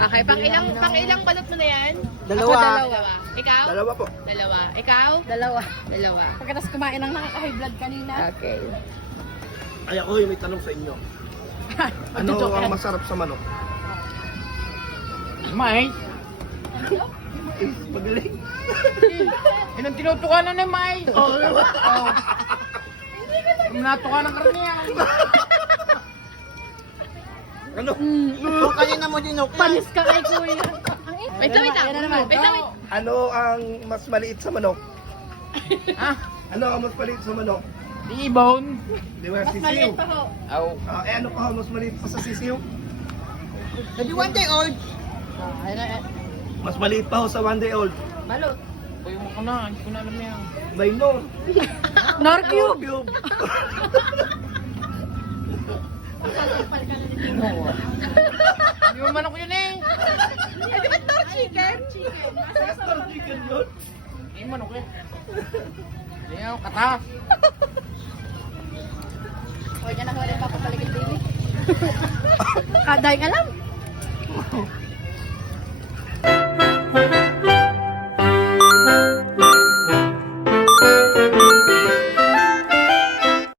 Okay, pang ilang balot mo na yan? Dalawa. Ako, dalawa. Ikaw? Dalawa po. Dalawa. Ikaw? Dalawa. Dalawa. Pagkatapos kumain ng nakaka-high blood kanina. Okay. Ay ako, may tanong sa inyo. Ano ang masarap sa manok? Mais. Magaling. Inang tinutukanan ng mais. Oo, diba? Natuka ng karniya. Ano? Kung kanina mo dinok. Panis ka kay kuya. Wait lang, wait lang. Ayan na naman. Wait lang, wait. Ano ang mas maliit sa manok? Ha? Ano ang mas maliit sa manok? T-bone. Di ba, Mas sisiw? maliit pa ho. Aw. Ano pa ang mas maliit pa sa sisiw? Sabi 1 day old. Mas maliit pa ho sa 1 day old. Balot. Uy, mo ko na. Hindi ko na alam yan. May no. Norcube. Cube. Hindi mo manok yun eh. Di ba ito chicken? Master chicken yun. Hindi manok yun. Hindi ako kata. O, dyan ako rin papapaligid din eh. Kaday ka lang.